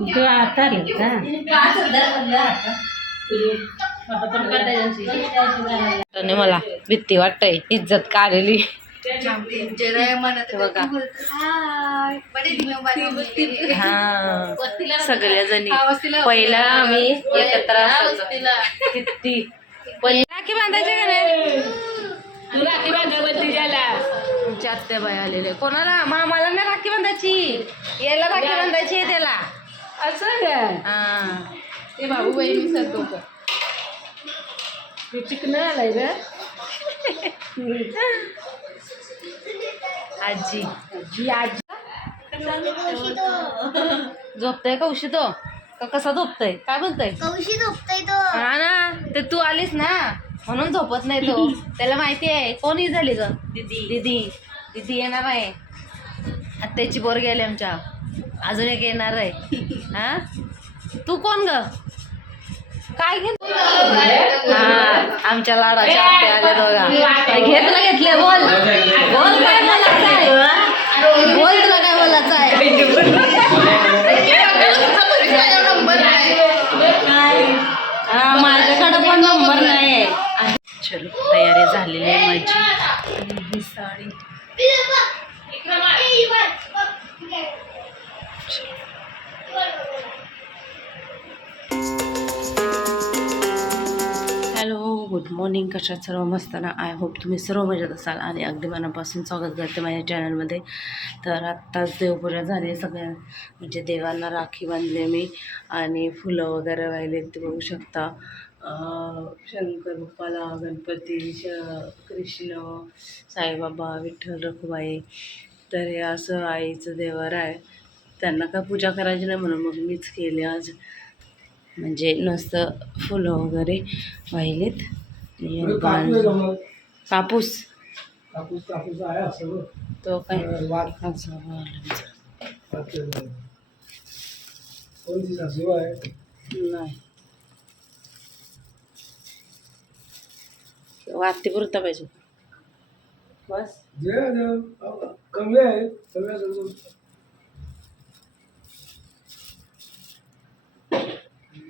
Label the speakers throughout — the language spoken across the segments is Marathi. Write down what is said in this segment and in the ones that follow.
Speaker 1: तू आता का?
Speaker 2: मला भीती वाटतंय इज्जत काढली. बघा हा सगळ्या जणी पहिला आम्ही एकत्र. किती? राखी बांधायची का नाही? आलेले. कोणाला? मामाला नाही राखी बांधायची. याला राखी बांधायची आहे त्याला.
Speaker 1: असं का
Speaker 2: हा.
Speaker 1: ते बाबू बहिणी सरतो का चिकन आलाय का
Speaker 2: आजी.
Speaker 1: जी आजी.
Speaker 2: झोपतय का उशितो? का कसा झोपतय? काय बोलतय?
Speaker 3: कौशी झोपतोय तो.
Speaker 2: हा ना ते तू आलीस ना म्हणून झोपत नाही तो. त्याला माहिती आहे कोणी झाली ग? दीदी. दीदी. दीदी येणार आहे. आत्याची बोर गेली आमच्या. अजून एक येणार आहे. हा? तू कोण ग? काय घेत हा आमच्या लाडाच्या आत्या आल्या दोघा घेतलं घेतले? बोल. बोल काय बोलायचं आहे? बोल तुला काय बोलायचं आहे? आहात सर्व मस्त ना. आय होप तुम्ही सर्व मजेत असाल आणि अगदी मनापासून स्वागत करते माझ्या चॅनलमध्ये तर आत्ताच देवपूजा झाली सगळ्या. म्हणजे देवांना राखी बांधले मी आणि फुलं वगैरे वाहिले ते बघू शकता. शंकर बाप्पाला गणपती श कृष्ण साईबाबा विठ्ठल रखुबाई. तर हे असं आईचं देवर आहे. त्यांना काय पूजा करायची नाही म्हणून मग मीच केली आज. म्हणजे नुसतं फुलं वगैरे वाहिलेत कापूस
Speaker 4: कापूस कापूस आहे असं बघ.
Speaker 2: तो काय
Speaker 4: वाद
Speaker 2: असं वालांचा.
Speaker 4: वाद केलेला आहे. कोणती सासू आहे
Speaker 2: नाही वाटते पुरता पाहिजे बस
Speaker 4: जे आहे ते, अ, कमी आहे कमी असेल तर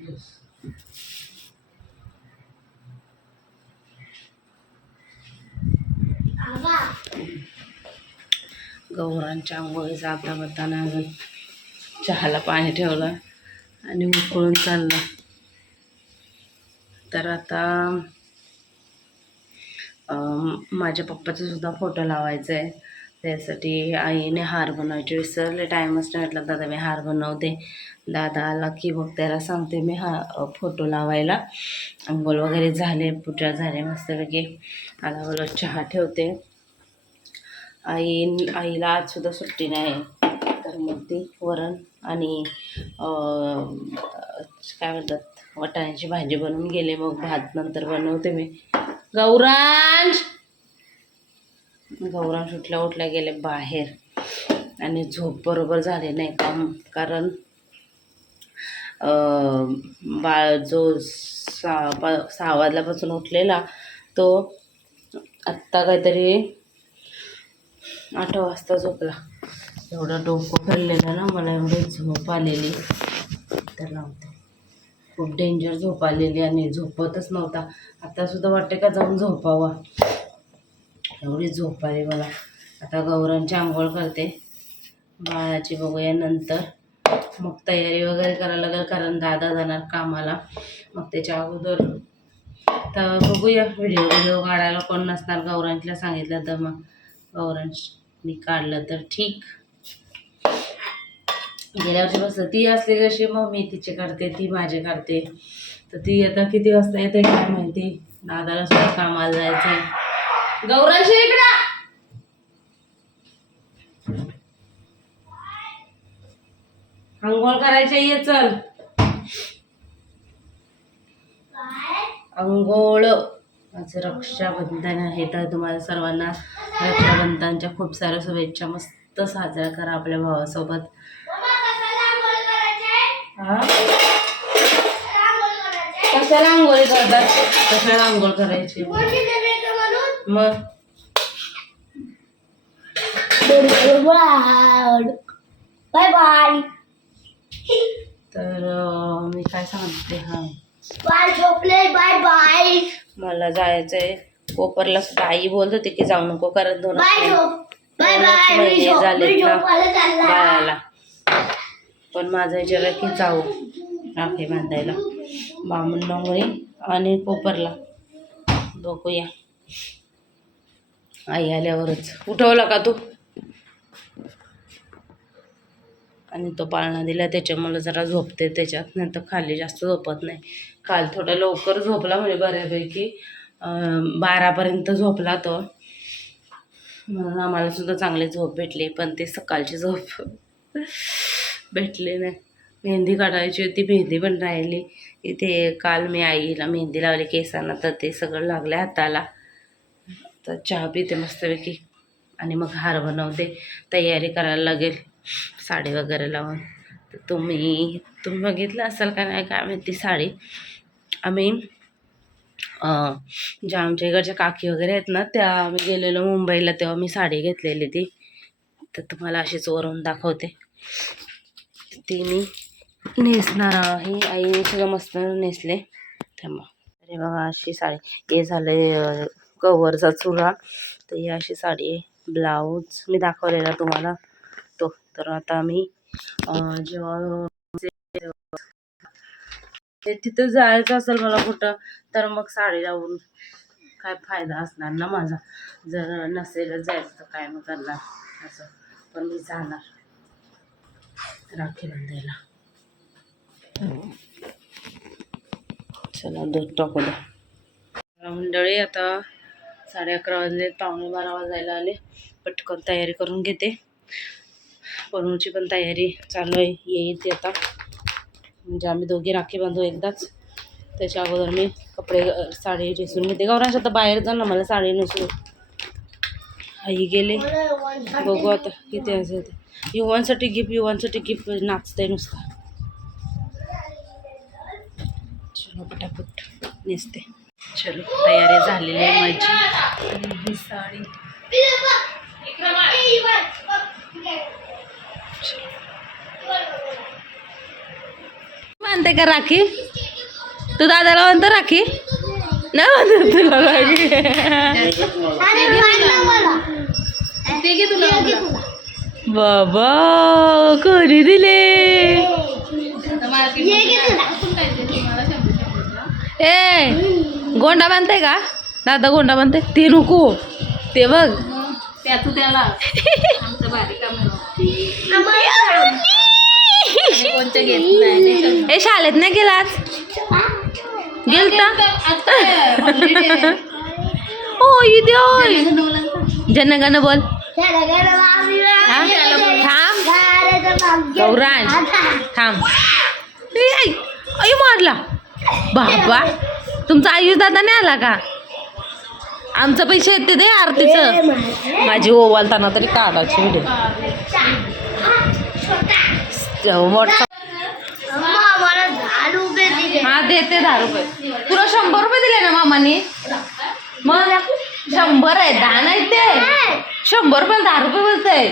Speaker 4: Yes.
Speaker 2: गौरांच्या आंघोळीचा आता बताना अजून चहाला पाणी ठेवलं आणि उकळून चाललं. तर आता माझ्या पप्पाचा सुद्धा फोटो लावायचा आहे. त्यासाठी आईने हार बनवायचे विसरले टाईमच नाही म्हटलं दादा मी हार बनवते. दादा आला की मग त्याला सांगते मी हा फोटो लावायला. अंघोळ वगैरे झाले पूजा झाले मस्तपैकी. आला बोल चहा ठेवते. आई आईला आजसुद्धा सुट्टी नाही. तर मग ती वरण आणि काय म्हणतात वाटाण्याची भाजी बनवून गेले. मग भात नंतर बनवते मी. गौरांश! गौरांश उठल्या उठल्या गेले बाहेर. आणि झोप बरोबर झाली नाही. काम कारण बाळ जो सहा पा सहा वाजल्यापासून उठलेला तो आत्ता काहीतरी आठ वाजता झोपला. एवढं डोकं फिरलेलं ना मला एवढी झोप आलेली. तर लावते खूप डेंजर झोप आलेली आणि झोपतच नव्हता. आतासुद्धा वाटते का जाऊन झोपावा? एवढी झोप आली मला. आता गौरांची आंघोळ करते. बाळाची बघूया नंतर. मग तयारी वगैरे करायला लागेल कारण दादा जाणार कामाला. मग त्याच्या अगोदर तर बघूया. व्हिडिओ व्हिडिओ काढायला कोण नसणार गौरांशला सांगितलं तर मग मी काढलं तर ठीक. गेल्या वर्षी बसलं ती असली कशी मग मी तिचे काढते ती माझे काढते तर ती आता किती वाजता येते काय माहिती? दादाला सुद्धा कामाला जायचंय. गौरांश इकडं! आंघोळ करायची ये चल. आंघोळ आज रक्षाबंधन आहे. तर तुम्हाला सर्वांना रक्षाबंधनच्या खूप साऱ्या शुभेच्छा. मस्त साजरा करा आपल्या भावासोबत. करतात? कशाला आंघोळ करायची? मग?
Speaker 3: बाय बाय
Speaker 2: तर मी काय सांगते? हां.
Speaker 3: बाय झोपले बाय बाय.
Speaker 2: मला जायचंय. कोपरला सुद्धा आई बोलत होती की जाऊ नको कारण दोन
Speaker 3: बाय झोप. बाय
Speaker 2: दोनच
Speaker 3: बाय मी
Speaker 2: महिने
Speaker 3: झोप
Speaker 2: झालेत
Speaker 3: मी
Speaker 2: ना
Speaker 3: झोपायला चालला.
Speaker 2: बाळाला. पण माझं विचार की जाऊ. राखी बांधायला. बामण डोंगरी आणि कोपरला. बघूया. आई आल्यावरच. उठवला का तू? आणि तो पाळणा दिला त्याच्यामुळे जरा झोपते त्याच्यात. नाही तर खाली जास्त झोपत नाही. काल थोडा लवकर झोपला म्हणजे बऱ्यापैकी बारापर्यंत झोपला तो. म्हणून आम्हाला सुद्धा चांगली झोप भेटली पण ते सकाळची झोप भेटली नाही. मेहंदी काढायची होती मेहंदी पण राहिली. इथे काल मी आईला मेहंदी लावली केसांना तर ते सगळं लागलं हाताला. तर चहा पिते मस्तपैकी आणि मग हार बनवते तयारी करायला लागेल साडी वगैरे लावून. तर तुम्ही तुम्ही बघितलं असाल का नाही काय माहिती साडी? आम्ही ज्या आमच्या इकडच्या काकी वगैरे आहेत ना त्या आम्ही गेलेलो मुंबईला तेव्हा मी साडी घेतलेली ती. तर तुम्हाला अशीच वरून दाखवते. ती मी नेसणार आहे. आईने सुद्धा मस्त नेसले. तेव्हा अरे बघा अशी साडी. हे झालं कवरचा चुरा. तर ही अशी साडी आहे. ब्लाऊज मी दाखवलेला तुम्हाला. तो. तर आता मी जेव्हा ते तिथं जायचं असेल मला कुठं तर मग साडी लावून काय फायदा असणार ना माझा? जर नसेल जायचं तर काय मग करणार? असं. पण मी जाणार. राखी बांधायला. चला दूध टाकू द्या मंडळी आता साडे अकरा वाजले पावणे बारा वाजायला आले. पटकन तयारी करून घेते. बनवूची पण तयारी चालू आहे. येईल ती आता. म्हणजे आम्ही दोघी राखी बांधू एकदाच. त्याच्या अगोदर मी कपडे साडी नेसून घेते. गौरांश आता बाहेर जा ना मला साडी नेसून आई गेले. बघू आता किती असेल ते युवांसाठी गिफ्ट युवांसाठी गिफ्ट नाचते नुसता. चलो पटापट नेसते. चलो तयारी झालेली आहे माझी. ही साडी. मानते का राखी? तू दादाला म्हणतो राखी? नाही म्हणतो तुला राखी.
Speaker 1: ते घे तुला.
Speaker 2: बाबा कोणी दिले? ए गोंडा बांधते का? दादा गोंडा बांधते. ते नको. ते बघ.
Speaker 1: त्याला. आमचं भारी काम कोणतं घेत नाही
Speaker 2: ए शाळेत नाही गेला आज गेलता ओ इथे होय. जनगण बोल. हा? थांब. थांब. ए, आई आई मारला. बाबा तुमचा आयुष दादा नाही आला का? आमचं पैसे येते दे आरतीचं. माझी ओवालताना तरी काढायची व्हिडिओ. व्हॉट्सअप हा देते दहा रुपये. तुला शंभर रुपये दिले ना मामाने? मग शंभर आहे दहा नाही ते. शंभर पण दहा रुपये बोलतंय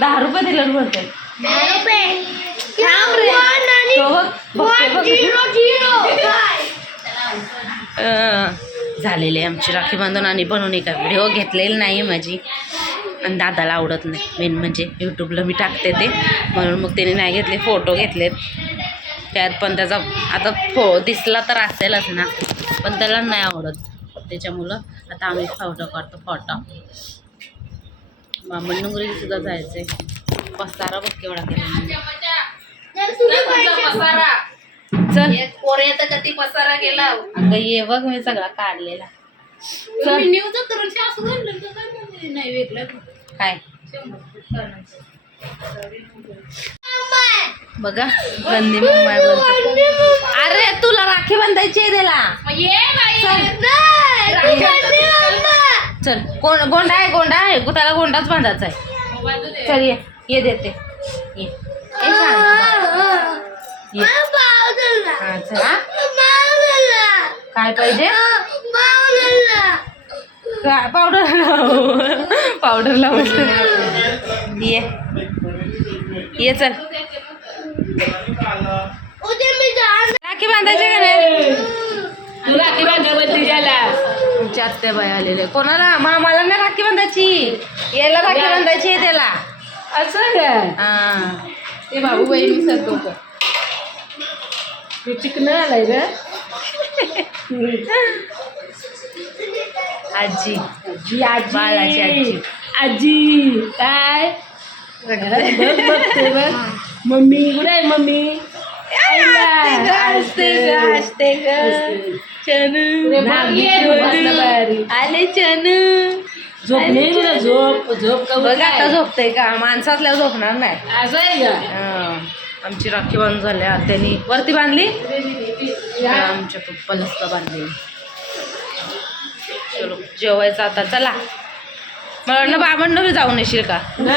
Speaker 2: दहा रुपये? दिले बोलतंय थांब रे. झालेली आमची राखी बांधून आणि बनवून एका व्हिडिओ घेतलेली नाही माझी. आणि दादाला आवडत नाही. मेन म्हणजे यूट्यूबला मी टाकते ते. म्हणून मग त्याने नाही घेतले फोटो घेतलेत. त्यात पण त्याचा आता फो दिसला तर असेलच ना. पण त्याला नाही आवडत. त्याच्यामुळं आता आम्ही फोटो काढतो फोटो मामन डोंगरी सुद्धा जायचंय. पसारा बघ केवढा केला चल.
Speaker 1: कधी पसारा गेला
Speaker 2: अगं ये बघ मी सगळा काढलेला. चल.
Speaker 1: न्यूज करून नाही वेगळं.
Speaker 2: काय? बघा बंदी मुंबई अरे तुला राखी बांधायची आहे त्याला. चल. कोण गोंडा आहे गोंडा आहे. त्याला गोंडाच बांधायचा आहे. चल ये. ये देते. ये. ये. हा, काय पाहिजे? काय पावडर लाव. पावडर लाव. ये. ये चल. राखी बांधायची का नाही?
Speaker 5: तू राखी बांधावरती
Speaker 2: आत्याबाई आलेले. कोणाला? मामाला ना राखी बांधायची. याला राखी बांधायची आहे त्याला.
Speaker 5: असं का
Speaker 2: हा.
Speaker 1: ते बाबू बहिणी सरतो
Speaker 5: तू चिकन आलाय ग
Speaker 2: आजी.
Speaker 5: आजी आजी.
Speaker 2: बाळाची आजी.
Speaker 5: आजी काय? बघ बघते बघ. मम्मी कुठे आहे मम्मी?
Speaker 2: ग ग चनू. आले चनू.
Speaker 5: झोप नाही तुला झोप झोप का
Speaker 2: बघ आता झोपते का? माणसं असल्यावर झोपणार नाही.
Speaker 5: असं आहे का.
Speaker 2: आमची राखी बांधून झाली आत्यानी वरती बांधली? आमच्या पप्पाला सुद्धा बांधली. चलो जेवायचं आता चला. मला वाटलं बाबांना बी जाऊन येशील का?
Speaker 5: तुला.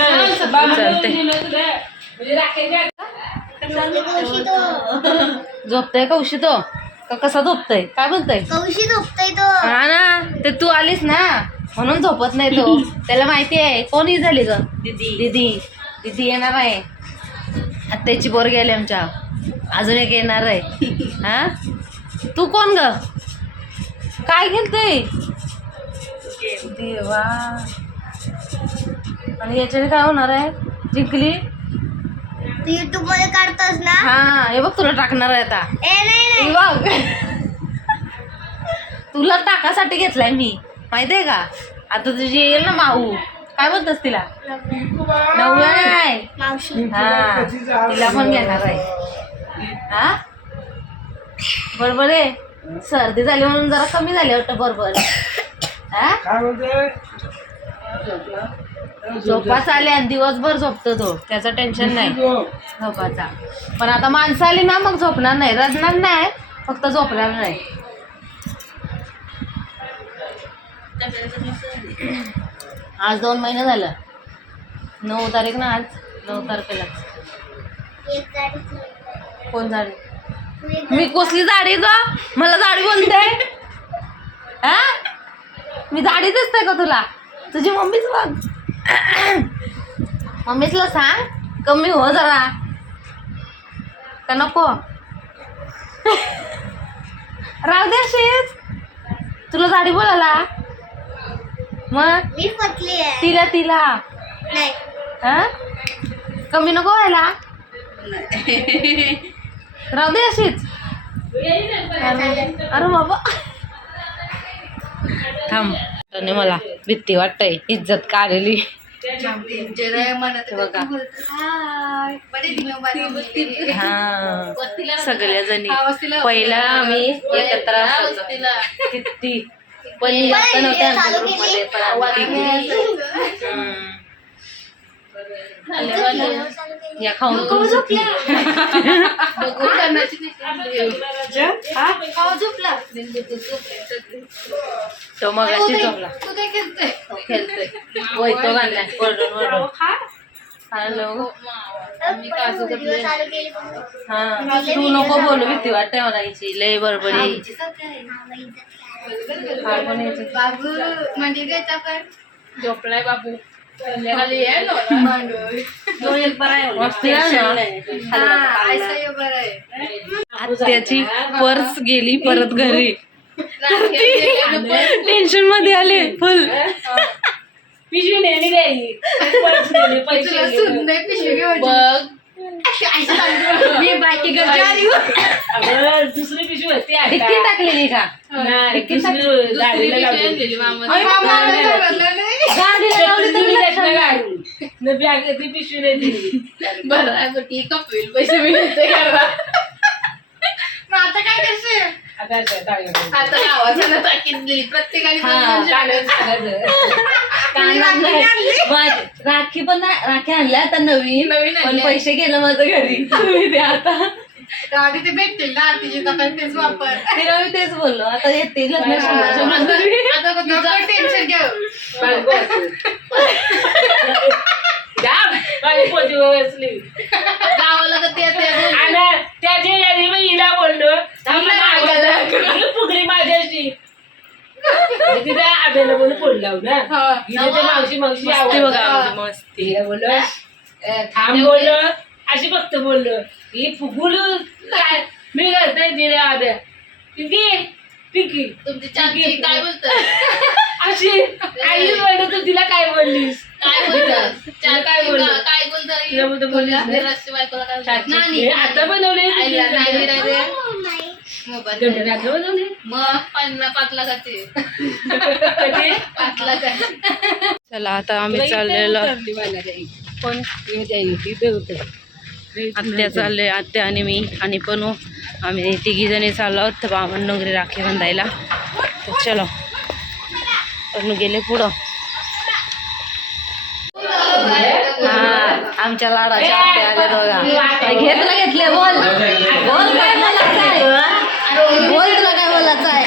Speaker 5: म्हणजे
Speaker 2: झोपतय का उशी तो का कसा झोपतय? काय बोलतय?
Speaker 3: कौशी झोपतोय तो.
Speaker 2: हा ना ते तू आलीस ना म्हणून झोपत नाही तो. त्याला माहिती आहे कोणी झाली ग? दीदी. दीदी. दीदी येणार आहे. आत्याची बोर गेली आमच्या. अजून एक येणार आहे. हा? तू कोण ग? काय खेळतोय? देवा. आणि याच्याने काय होणार आहे? जिंकली?
Speaker 3: तू युट्यूबमध्ये काढतोस ना?
Speaker 2: हा हे बघ तुला टाकणार आहे आता.
Speaker 3: ए नाही
Speaker 2: हे बघ. तुला टाकासाठी घेतलाय मी. माहितीये का? आता तुझी येईल ना माऊ. काय बोलतस तिला? नऊ आहे
Speaker 3: मावशी.
Speaker 2: हा तिला पण घेणार आहे. हा? बरोबर आहे. सर्दी झाली म्हणून जरा कमी झाली वाटतं बरोबर.
Speaker 4: काय म्हणते
Speaker 2: झोपाच आले आणि दिवसभर झोपतो तो. त्याचं टेन्शन नाही. झोपाचा. पण आता माणसं आली ना मग झोपणार नाही. रडणार नाही. फक्त झोपणार नाही. आज दोन महिने झालं. नऊ तारीख ना आज? नऊ तारखेला. कोण
Speaker 3: एक
Speaker 2: मी कसली जाडी ग? मला जाडी बोलते हा? मी जाडी दिसते का तुला? तुझी मम्मीच बघ. मम्मीचला सांग कमी हो जरा. का नको? राहू दे अशीच. तुला जाडी बोलायला. मग?
Speaker 3: मी पतली आहे.
Speaker 2: तिला तिला.
Speaker 3: नाही.
Speaker 2: हा? कमी नको व्हायला. राहू दे अशीच. अरे बाबा. थांब. मला भीती वाटतंय. इज्जत काढली बघा. हा. सगळ्या जणी पहिला आम्ही एकत्र किती? पण नव्हत्या आमच्या group मध्ये, पण आम्ही तिघी. हम्म. या खाऊन तो. मग अशी झोपला. तो खेळतोय. वैतो घाललाय वरडून वरडून. हॅलो.
Speaker 3: पण
Speaker 2: हा. तू नको बोलू भीती वाटते मला हिची. लय हा यायची.
Speaker 1: झोपलाय बाबू.
Speaker 2: आत्याची पर्स गेली परत घरी. टेन्शनमध्ये आले फुल.
Speaker 5: पिशवी नेली नाही पैसे.
Speaker 1: बघ
Speaker 3: मी बाकी
Speaker 5: दुसरी पिशवी होती
Speaker 2: टाकलेली का
Speaker 5: दुसरी गाडीला लावली.
Speaker 2: गाडीला लावली तरी लक्षात नाही.
Speaker 5: न बॅग ती पिशवी नाही दिली
Speaker 1: बरं आहे बरं ती कपवेल पैसे मिळते घरला. मग आता काय करशील?
Speaker 5: आता.
Speaker 1: आता ताकीद दिली. प्रत्येकाने
Speaker 5: हा,
Speaker 2: राखी पण नाही- राखी आणल्या आता नवीन.
Speaker 1: नवीन.
Speaker 2: पैसे गेलं माझं घरी. तुम्ही द्या आता.
Speaker 1: गाडी ते भेटतील ना आरतीची तेच वापर.
Speaker 2: तिला मी तेच बोललो. आता येते लग्न
Speaker 1: टेन्शन घेऊ.
Speaker 5: जा, बसली.
Speaker 1: गावाला का ते ते
Speaker 5: आणि त्याच्या यादी मग हिला बोललो? ही फुगली माझ्याशी. तिथे आपल्याला बोलून फोन लावू ना
Speaker 1: हा.
Speaker 5: हिला ते मावशी मावशी
Speaker 2: मस्ती बघा
Speaker 5: आवडतं.
Speaker 2: मस्ती.
Speaker 5: तिला बोललो "अ, थांब बोललो अशी फक्त बोललो. ही फुगुल काय? मी करताय रे आद्या पिंकी पिंकी
Speaker 1: तुमची चाची काय बोलतं
Speaker 5: अशी आई म्हणत होती, तिला काय बोललीस?
Speaker 1: काय बोलतं
Speaker 5: तिला काय बोललं?
Speaker 1: काय बोलतं
Speaker 5: तिला बोलतं बोललीस नाही?
Speaker 1: बोलतं?
Speaker 5: हे आता बनवले गंडे बनवले.
Speaker 1: मग पन्नास पाच लाखाची
Speaker 5: कधी?
Speaker 1: पाच लाखाची
Speaker 2: चला आता आम्ही चाललेलो.
Speaker 5: पण इथे होते
Speaker 2: आत्या चालले आत्या आणि मी आणि पनू आम्ही तिघी जणी चाललो आहोत बामण डोंगरी राखी बांधायला तर चलो पनू गेले पुढं हा आमच्या लाडाचे आत्या आले बघा घेतलं घेतले बोल बोल काय आहे बोल तुला काय बोलायचं आहे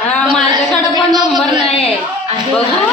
Speaker 2: हा माझ्याकडे पण नंबर नाही बघू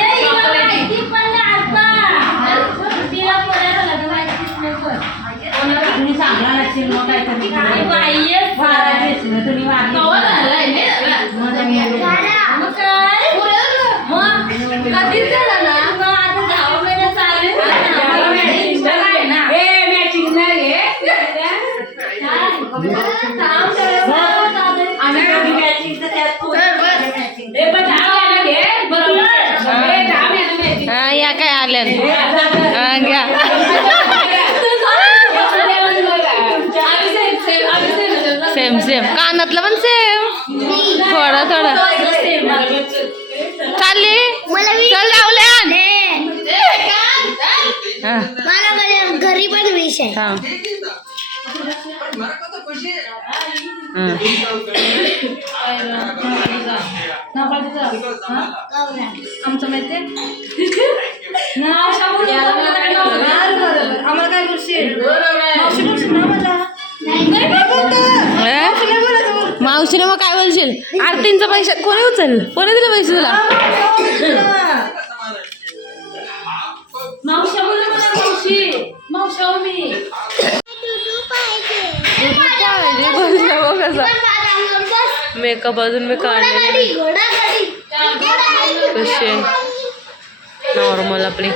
Speaker 2: या काय आल्या घ्या. सेम सेम कानातलं पण सेम थोडा थोडा. चालली? चल लावल्यान
Speaker 3: मला घरी- घरी पण विष आहे.
Speaker 2: थांब हं.
Speaker 5: आमचं माहिती आम्हाला काय बोलशील मावशी बोलशील ना मला
Speaker 2: ए? मावशीने मग काय बोलशील? आरतींचा पैसे कोणी उचल कोणी दिले पैसे तुला?
Speaker 5: हो
Speaker 2: मेकअप अजून मी काढलेले कसे नॉर्मल आपली.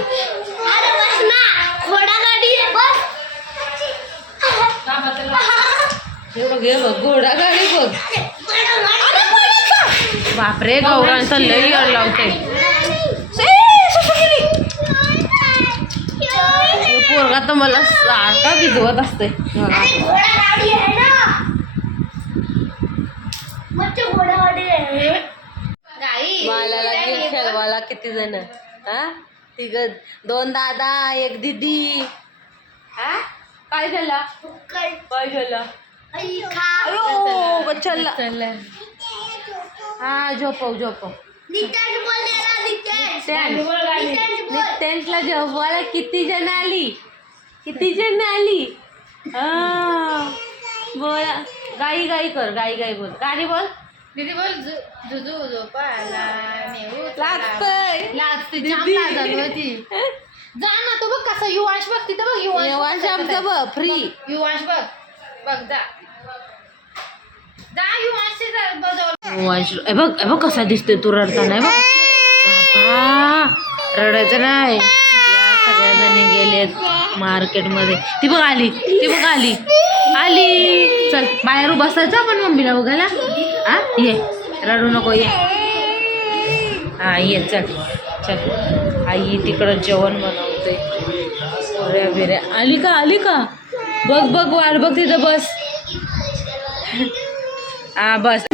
Speaker 2: घे बघ घोडा गाडी बघ. बापरे गौरांचा लई अड लावते. हे पोरगा तर मला सारखा भिजवत असते खेळवाला किती जण हा? तिघ दोन दादा एक दीदी. हा? काय झाला? काय झालं? अयो बच्चाला. हा झोपव झोपव. टेंथला झोपवायला किती जण आली? किती जण आली? हा. बोला. गाई गाई कर गाई गाई बोल. गाणी बोल.
Speaker 1: दीदी बोल झुजू झोपायला नेऊ
Speaker 2: लागतंय.
Speaker 1: लागते जाम लाजत होती. जा ना तू बघ कसा युवांश बघ तिथं बघ युवांश
Speaker 2: येवांश आमचं बघ फ्री
Speaker 1: युवांश बघ. बघ जा.
Speaker 2: बघ हे बघ कसा दिसतोय तू रडताना बघ. रडायचं नाही. या सगळ्या जणी गेलेत मार्केटमध्ये. ती बघ आली ती बघ आली. आली. चल बाहेर बसायचं आपण मम्मीला बघायला. हा ये. रडू नको ये. हा ये चल. चल. आई तिकडं जेवण बनवते. पुऱ्या बिऱ्या आली का आली का? बघ बघ वाट बघ तिथं बस. हा बस